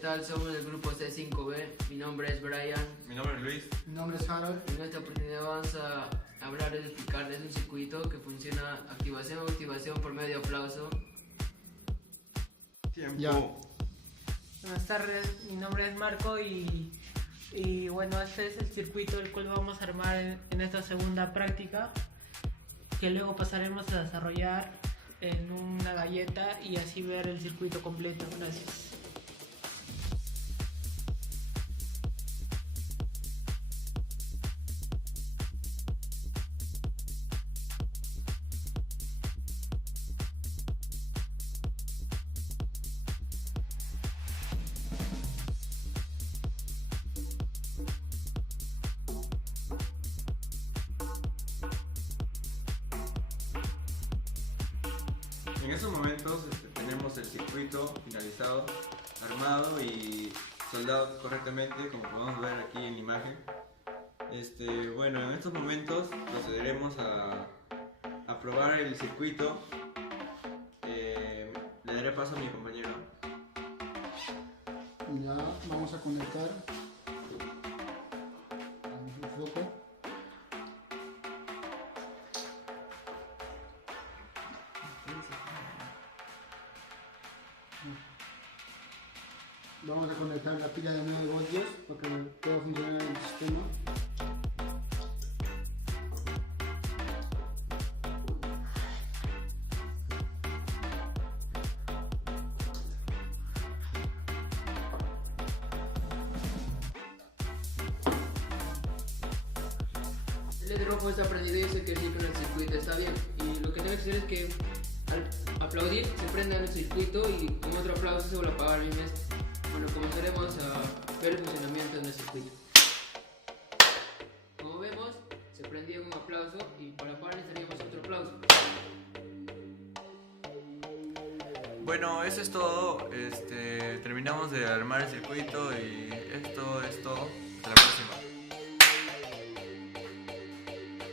tal? Somos del grupo C5B. Mi nombre es Brian. Mi nombre es Luis. Mi nombre es Harold. En esta oportunidad vamos a hablar y explicarles un circuito que funciona activación por medio de aplauso. Tiempo. Ya. Buenas tardes, mi nombre es Marco y bueno, este es el circuito el cual vamos a armar en esta segunda práctica, que luego pasaremos a desarrollar en una galleta y así ver el circuito completo. Gracias. En estos momentos tenemos el circuito finalizado, armado y soldado correctamente, como podemos ver aquí en la imagen. Bueno, en estos momentos procederemos a probar el circuito. Le daré paso a mi compañero. Ya vamos a conectar al foco. Vamos a conectar la pila de 9 voltios para que pueda funcionar el sistema. El LED rojo está prendido y eso quiere decir que el circuito está bien. Y lo que tengo que hacer es que al aplaudir se prenda el circuito y con otro aplauso se vuelve a apagar bien este. Bueno, comenzaremos a ver el funcionamiento del circuito. Como vemos, se prendió un aplauso y para apagar necesitaríamos otro aplauso. Bueno, eso es todo. Terminamos de armar el circuito y esto es todo. Hasta la próxima.